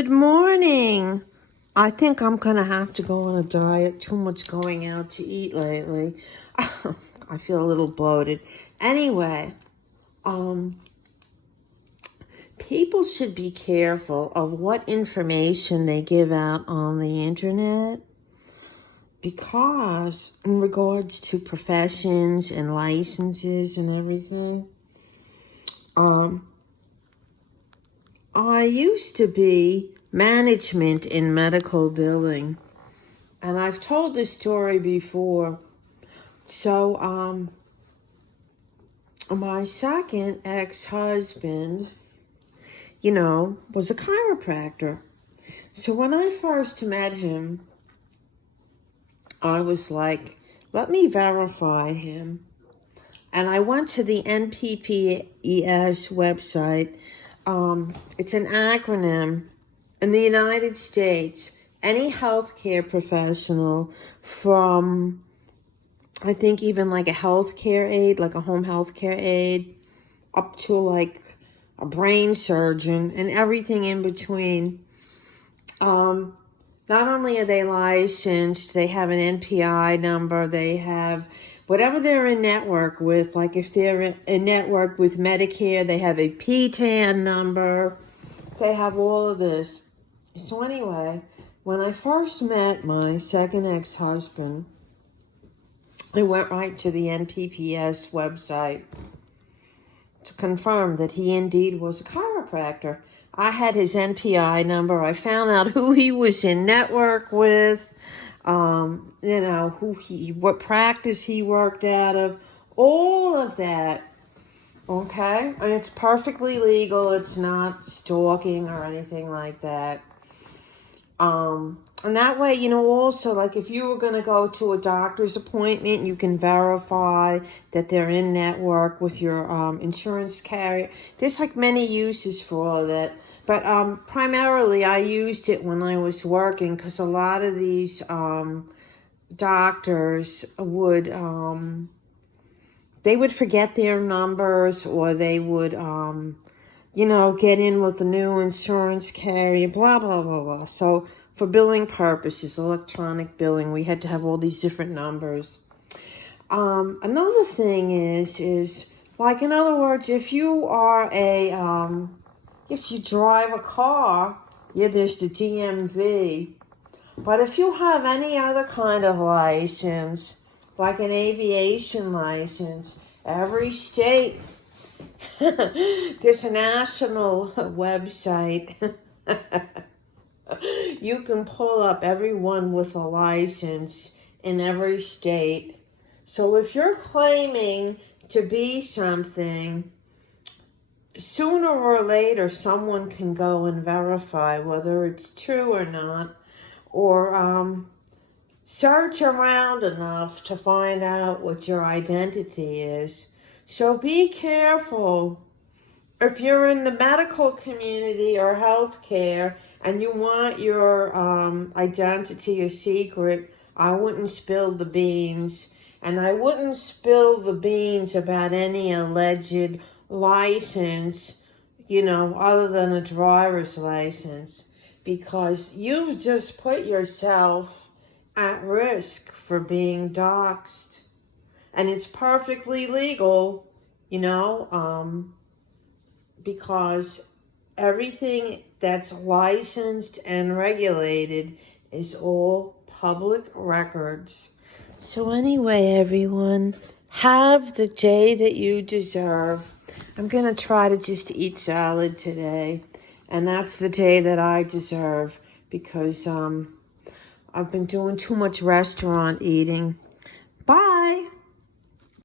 Good morning. I think I'm gonna have to go on a diet. Too much going out to eat lately. I feel a little bloated. Anyway, people should be careful of what information they give out on the internet, because in regards to professions and licenses and everything, I used to be management in medical billing, and I've told this story before. So, my second ex-husband, was a chiropractor. So when I first met him, I was like, let me verify him. And I went to the NPPES website. It's an acronym. In the United States, any healthcare professional from, I think even like a healthcare aide, like a home healthcare aide, up to like a brain surgeon and everything in between. Not only are they licensed, they have an NPI number, they have whatever they're in network with. Like if they're in network with Medicare, they have a PTAN number. They have all of this. So anyway, when I first met my second ex-husband, I went right to the NPPS website to confirm that he indeed was a chiropractor. I had his NPI number. I found out who he was in network with, what practice he worked out of, all of that. Okay? And it's perfectly legal. It's not stalking or anything like that. And that way, also, like if you were going to go to a doctor's appointment, you can verify that they're in network with your insurance carrier. There's like many uses for all of that. But primarily, I used it when I was working, because a lot of these doctors would, they would forget their numbers, or they would, get in with a new insurance carrier, blah, blah, blah, blah. So for billing purposes, electronic billing, we had to have all these different numbers. Another thing is like, in other words, if you are if you drive a car, there's the DMV. But if you have any other kind of license, like an aviation license, every state, there's a national website. You can pull up everyone with a license in every state. So if you're claiming to be something, sooner or later someone can go and verify whether it's true or not, or search around enough to find out what your identity is. So be careful. If you're in the medical community or healthcare and you want your identity a secret, I wouldn't spill the beans. And I wouldn't spill the beans about any alleged license, other than a driver's license, because you've just put yourself at risk for being doxxed. And it's perfectly legal, because everything that's licensed and regulated is all public records. So anyway, everyone, have the day that you deserve. I'm going to try to just eat salad today. And that's the day that I deserve, because I've been doing too much restaurant eating.